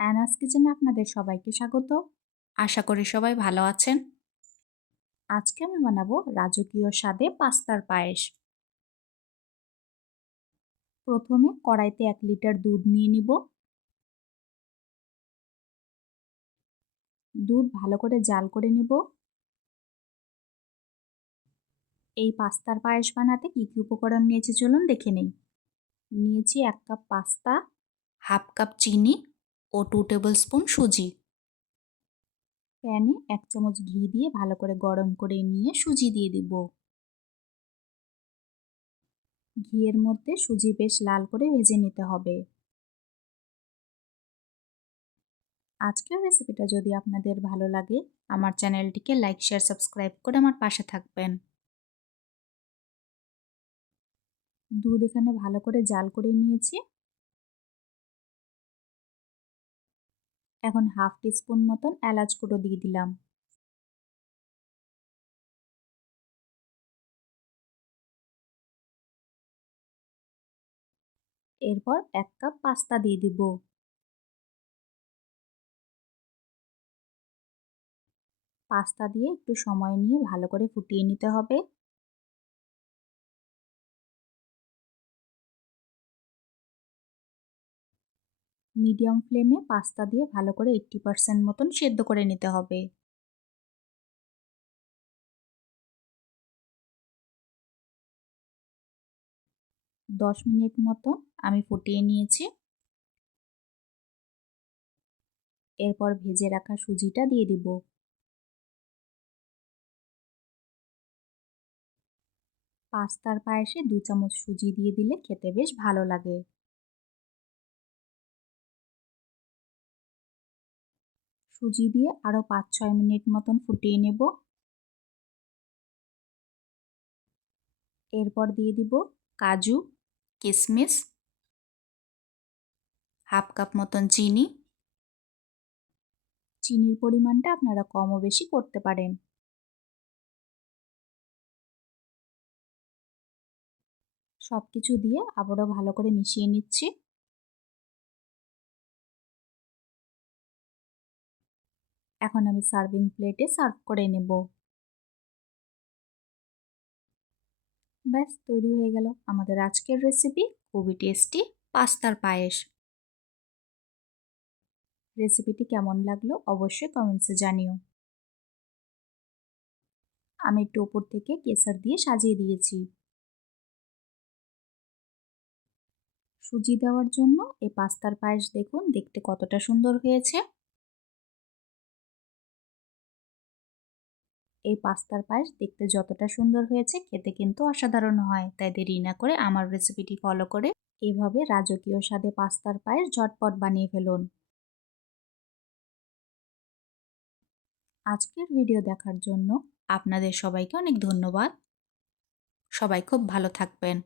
অ্যানাস কিচেনে আপনাদের সবাইকে স্বাগত। আশা করি সবাই ভালো আছেন। আজকে আমি বানাবো রাজকীয় স্বাদে পাস্তার পায়েস। প্রথমে কড়াইতে এক লিটার দুধ নিয়ে নিব। দুধ ভালো করে জাল করে নিব। এই পাস্তার পায়েস বানাতে কী কী উপকরণ নিয়েছি চলুন দেখে নেই। নিয়েছি এক কাপ পাস্তা হাফ কাপ চিনি ও টু টেবিল স্পুন সুজি। প্যানে এক চামচ ঘি দিয়ে ভালো করে গরম করে নিয়ে সুজি দিয়ে দিব। ঘিয়ের মধ্যে সুজি বেশ লাল করে ভেজে নিতে হবে। আজকের রেসিপিটা যদি আপনাদের ভালো লাগে, আমার চ্যানেলটিকে লাইক শেয়ার সাবস্ক্রাইব করে আমার পাশে থাকবেন। দুধ এখানে ভালো করে জাল করে নিয়েছি। এখন হাফ টিস্পুন মতন এলাচ গুঁড়ো দিয়ে দিলাম। এরপর এক কাপ পাস্তা দিয়ে দিব। পাস্তা দিয়ে একটু সময় নিয়ে ভালো করে ফুটিয়ে নিতে হবে। মিডিয়াম ফ্লেমে পাস্তা দিয়ে ভালো করে এইট্টি পারসেন্ট মতন সেদ্ধ করে নিতে হবে। দশ মিনিট মতন আমি ফুটিয়ে নিয়েছি। এরপর ভেজে রাখা সুজিটা দিয়ে দিব। পাস্তার পায়েসে দু চামচ সুজি দিয়ে দিলে খেতে বেশ ভালো লাগে। সুজি দিয়ে আরও পাঁচ ছয় মিনিট মতন ফুটিয়ে নেব। এরপর দিয়ে দিব কাজু কিশমিশ হাফ কাপ মতন চিনি। চিনির পরিমাণটা আপনারা কম ও বেশি করতে পারেন। সব কিছু দিয়ে আবারও ভালো করে মিশিয়ে নিচ্ছি। এখন আমি সার্ভিং প্লেটে সার্ভ করে নেব। ব্যাস, তৈরি হয়ে গেল আমাদের আজকের রেসিপি খুবই টেস্টি পাস্তার পায়েস। রেসিপিটি কেমন লাগল অবশ্যই কমেন্টসে জানিও। আমি একটু ওপর থেকে কেসার দিয়ে সাজিয়ে দিয়েছি। সুজি দেওয়ার জন্য এই পাস্তার পায়েস দেখুন, দেখতে কতটা সুন্দর হয়েছে। এই পাস্তার পায়েস দেখতে যতটা সুন্দর হয়েছে, খেতে কিন্তু অসাধারণ হয়। তাই দেরি না করে আমার রেসিপিটি ফলো করে এইভাবে রাজকীয় স্বাদে পাস্তার পায়েস ঝটপট বানিয়ে ফেলুন। আজকের ভিডিও দেখার জন্য আপনাদের সবাইকে অনেক ধন্যবাদ। সবাই খুব ভালো থাকবেন।